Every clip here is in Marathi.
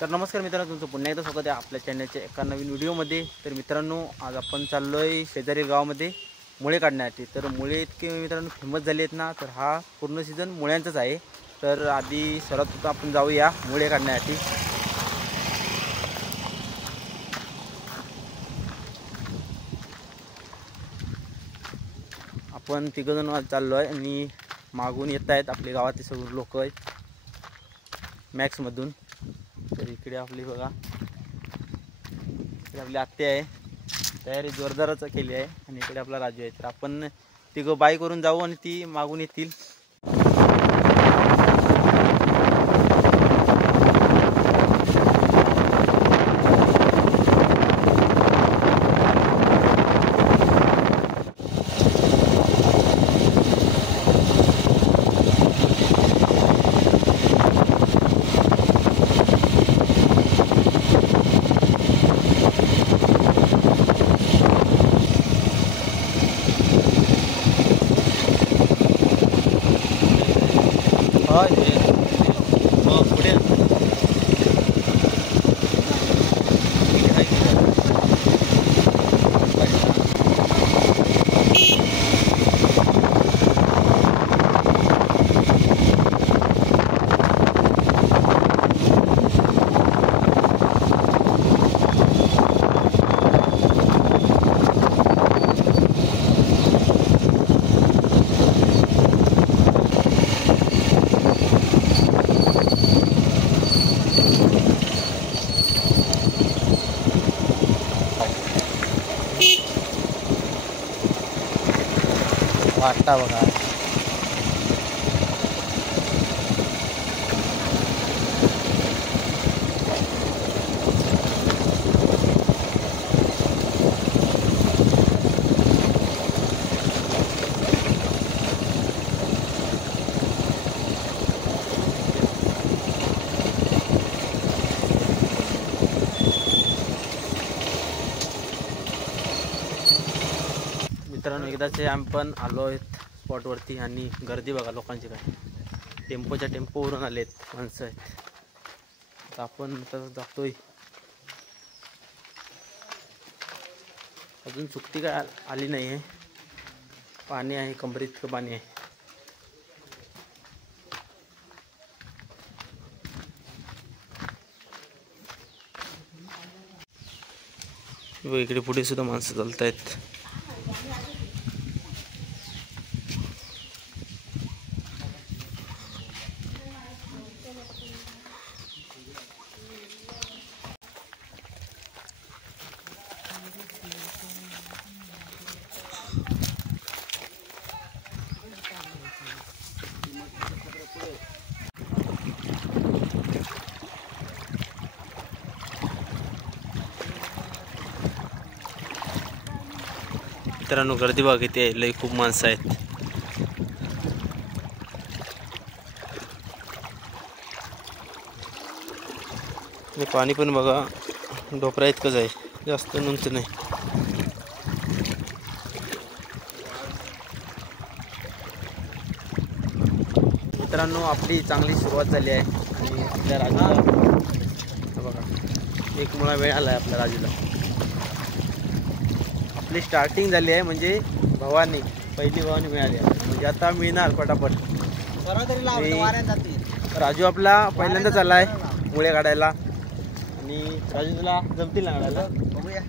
तर नमस्कार मित्रांनो, तुमचं पुन्हा एकदा स्वागत आहे आपल्या चॅनलच्या एका नवीन व्हिडिओमध्ये। तर मित्रांनो, आज आपण चाललोय शेजारी गावामध्ये मुळे काढण्यासाठी। तर मुळे इतके मित्रांनो फेमस झाले आहेत ना, तर हा पूर्ण सीझन मुळ्यांचाच आहे। तर आधी सर्वात आपण जाऊया मुळे काढण्यासाठी। आपण तिघजण आज चाललोय आणि मागून येत आहेत आपले गावातले सर्व लोक आहेत मॅक्स मधून। तर इकडे आपली बघा, इकडे आपली आत्या आहे, तयारी जोरदारच केली आहे। आणि इकडे आपला राजू आहे। तर आपण तिघं बाईक वरून जाऊ आणि ती मागून येतील। वाटता बघा, मित्रांनो एकदाचे आम्ही पण आलो आहेत स्पॉटवरती आणि गर्दी बघा लोकांची, काय टेम्पोच्या टेम्पोवरून आलेत माणसं आहेत। तर आपण तसं जातोय, अजून चुकती काय आली नाही आहे। पाणी आहे, कमरेइतकं पाणी आहे। इकडे पुढे सुद्धा माणसं चालत आहेत। मित्रांनो गर्दी बघा किती आहे, लई खूप माणसं आहेत। पाणी पण बघा डोपरा इतकंच आहे, जास्त उंच नाही। मित्रांनो आपली चांगली सुरुवात झाली आहे आणि आपल्या राजूला बघा एक मुळा वेळ आला आहे। आपल्या राजूला आपली स्टार्टिंग झाली आहे, म्हणजे भवानी पहिली भवानी मिळाली आहे, म्हणजे आता मिळणार पटापट। राजू आपला पहिल्यांदाच आला आहे मुळे काढायला आणि राजू तुला जमतील ना काढायला? बघूया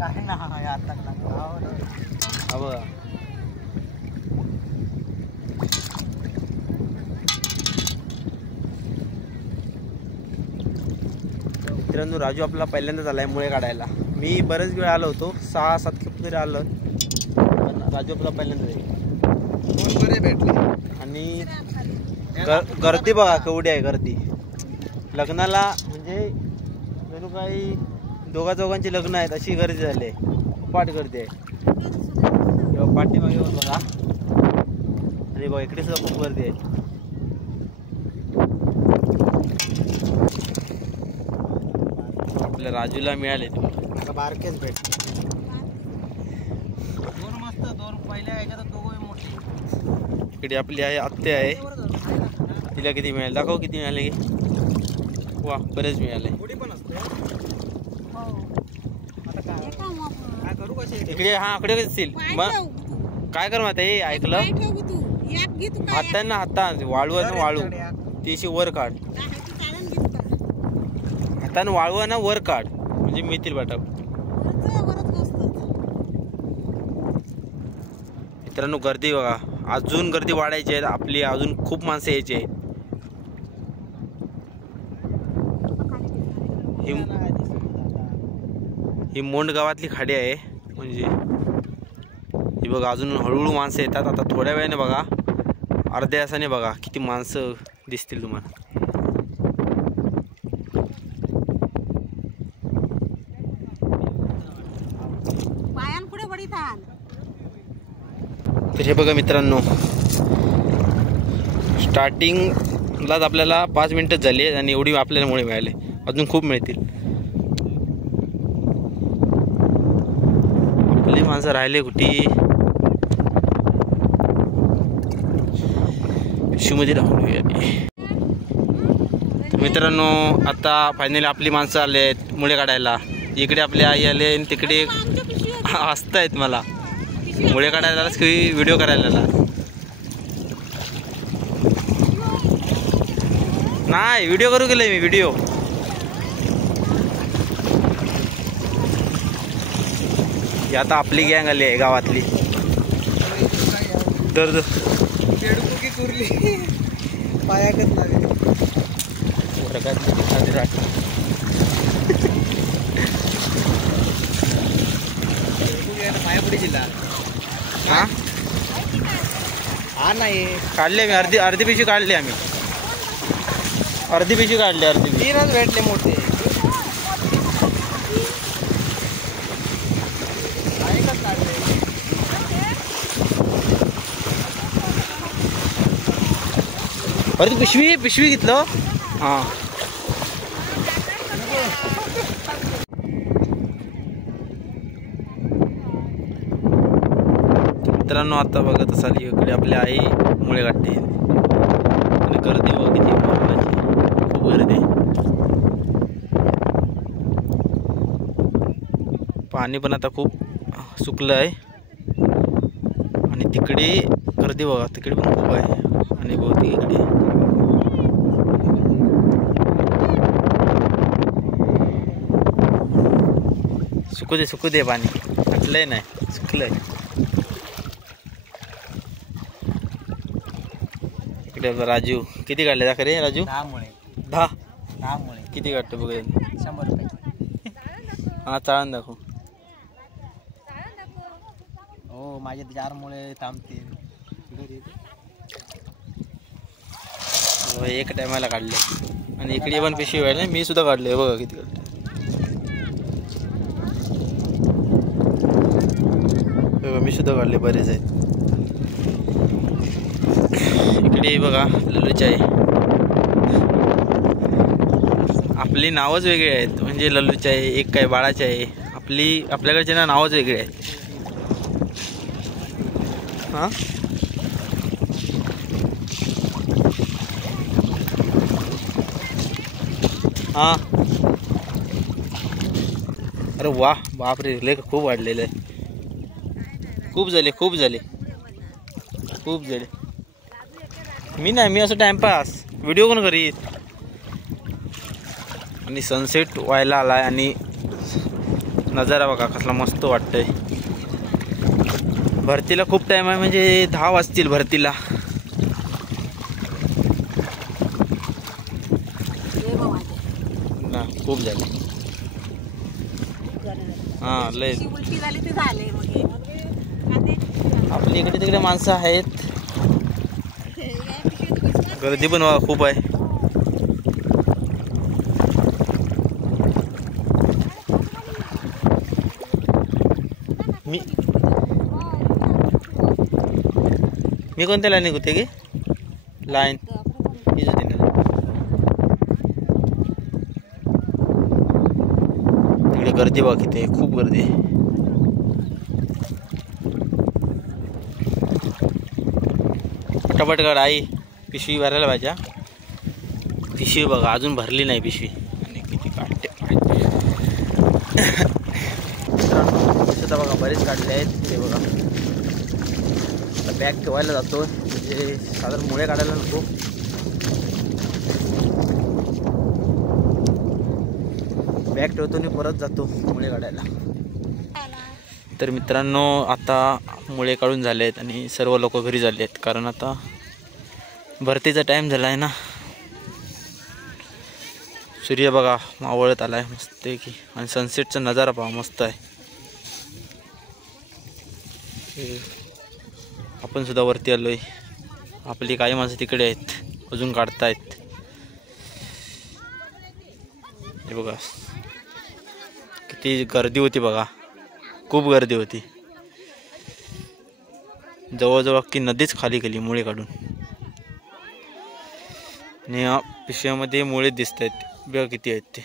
काय ना हा बघा, मित्रांनो राजू आपला पहिल्यांदाच आलाय मुळे काढायला। मी बरेच वेळ आलो होतो, 6-7 खेप तरी आलो, पण राजू आपला पहिल्यांदाच आहे। भेटले आणि गर्दी बघा केवढी आहे गर्दी लग्नाला, म्हणजे जणू काही दोघा चौघांची लग्न आहेत अशी गर्दी झाली आहे, पाठ गर्दी आहे। पाठीमागे बघा आणि बघा इकडे सुद्धा खूप गर्दी आहे। आपल्या राजूला मिळाले बारकेच भेट, दोन मस्त दोन पहिल्या आहे का दोघं मोठी। इकडे आपली आहे आत्या आहे, तिला किती मिळाले दाखव, किती मिळाले की वा बरेच मिळाले. इकडे हा इकडे असतील मग काय कर माहिती आहे ऐकलं हातानं वाळू ना वाळू तीशी वर काढ हातानं वाळू ना वर काढ म्हणजे मिळतील बाटा. मित्रांनो गर्दी बघा अजून गर्दी वाढायची आहे आपली अजून खूप माणसं यायची आहेत. ही मोंड गावातली खाडी आहे म्हणजे ही बघा अजून हळूहळू माणसं येतात. आता थोड्या वेळाने बघा अर्ध्या तासाने बघा किती माणसं दिसतील तुम्हाला. तर हे बघा मित्रांनो स्टार्टिंगलाच आपल्याला 5 मिनिटं झाली आणि एवढी आपल्याला मुळे मिळाले अजून खूप मिळतील. आपली माणसं राहिले कुठे शिवमध्ये राहून. मित्रांनो आता फायनली आपली माणसं आले आहेत मुळे काढायला. इकडे आपले आई आले आणि तिकडे हसतायत मला मुळे काढायला व्हिडिओ करायला. नाही व्हिडिओ करू गेले मी व्हिडिओ. आता आपली गँग आली आहे गावातली. दर्द कुरली पायाकत लागली पायापुढे जिल्हा हा नाही काढले मी अर्धी पिशवी काढली आम्ही. अर्धी पिशवी काढली अर्धी तीनच भेटले मोठे. अर्धी पिशवी घेतलं हा. मित्रांनो आता बघत असाल इकडे आपली आई मुळे काढते आणि गर्दी बघ किती खूप गर्दी. पाणी पण आता खूप सुकलं आहे आणि तिकडे गर्दी बघा तिकडे पण खूप आहे आणि बहुतेक इकडे सुकू दे पाणी आटलंय नाही सुकलंय. राजू किती काढले दाखव रे राजू. 10 मुळे किती काढतो बघ 100 रुपये. हा चाळण दाखव. हो माझे 4 मुळे थांबतील. एक टायमाला काढले आणि इकडे पण पिशवी व्हायला मी सुद्धा काढले बघा किती काढले. मी सुद्धा काढले बरेच आहेत. इकडे बघा लल्लूची आहे. आपली नावच वेगळी आहेत म्हणजे लल्लूची आहे एक काय बाळाची आहे. आपल्याकडचे ना नावच वेगळे आहेत. हां हां अरे वा बापरे लय खूप वाढलेलं आहे. खूप झाले. मी असं टाइमपास व्हिडिओ कोण करीत. आणि सनसेट व्हायला आलाय आणि नजारा बघा कसला मस्त वाटतंय. भरतीला खूप टाइम आहे म्हणजे 10 वाजतील भरतीला. ना खूप झाले हां लय. आपली इकडे तिकडे माणसं आहेत. गर्दी पण खूप आहे. मी कोणत्या लाईन होते की लाईन हीच होती ना. तिकडे गर्दी बघ किती खूप गर्दी आहे. पटापट काढ आई पिशवी भरायला पाहिजे. पिशवी बघा अजून भरली नाही पिशवी आणि किती काढते सुद्धा बघा बरेच काढले आहेत ते बघा. आता बॅग ठेवायला जातो म्हणजे साधारण मुळे काढायला नको. बॅग ठेवतो आणि परत जातो मुळे काढायला. तर मित्रांनो आता मुळे काढून झाले आहेत आणि सर्व लोक घरी झाले आहेत कारण आता भरतीचा टाइम झाला आहे ना. सूर्य बघा मावळत आला आहे मस्त आहे की आणि सनसेटचा नजारा पहा मस्त आहे. आपण सुद्धा वरती आलोय. आपली काही माणसं तिकडे आहेत अजून काढतायत. हे बघा किती गर्दी होती बघा खूप गर्दी होती. जवळजवळ अख्खी नदीच खाली केली मुळे काढून आणि या पिशव्यामध्ये मुळे दिसत आहेत बघा किती आहेत ते.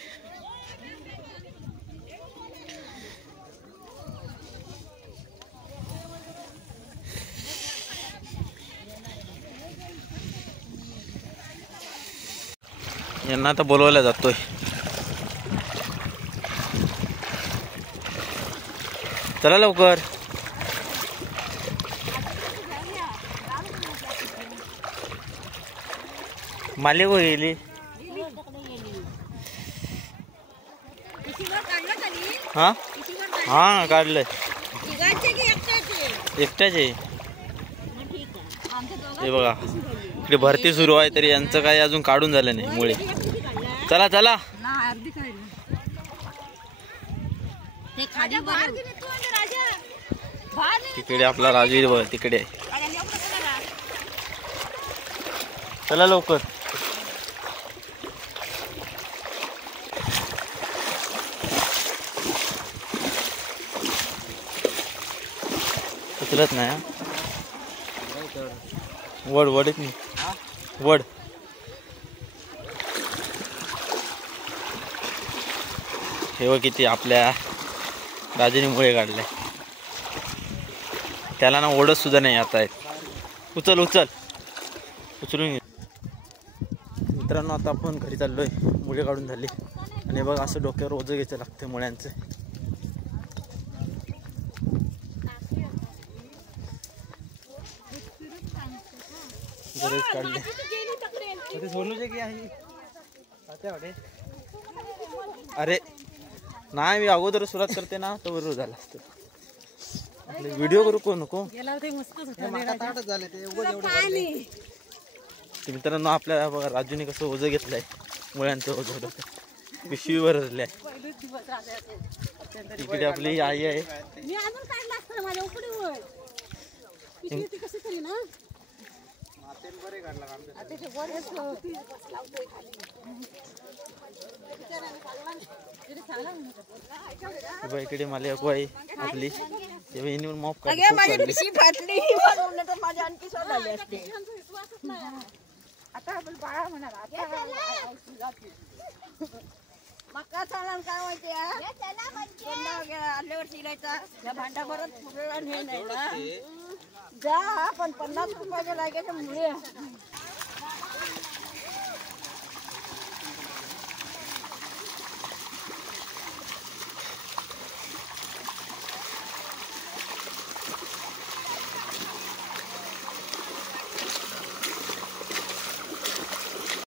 यांना आता बोलवायला जातोय. चला लवकर. माले को गेली हा हा काढलंय एकट्याचे. हे बघा इकडे भरती सुरू आहे तरी यांचं काही अजून काढून झालं नाही मुळे. चला चला तिकडे आपला राजवीर बघ तिकडे आहे. चला लवकर. उचलत नाही वड वडीत नाही वड. हे बघ किती आपल्या राजाने मुळे काढले. त्याला ना ओढत सुद्धा नाही आता आहेत. उचल उचल उचलून घे. मित्रांनो आता आपण घरी चाललोय. मुळे काढून झाली आणि बघ असं डोक्यावर ओझं घ्यायचं लागतं मुळ्यांचं. बरेच काढले. अरे नाही मी अगोदर सुरुवात करते ना तर बरोबर झालं असतं. व्हिडिओ करू को नको. मित्रांनो आपल्या बघा राजूने कसं ओझं घेतलंय मुळ्यांचं ओझं पिशवी भरले आहे. इकडे आपली आई आहे. इकडे मला आई आपली मॉप मका चालन काय माहिती आल्यावर शिलायचा भांडा भरत हे नाही ना जा पण 50 रुपयाच्या लागायच्या मुळे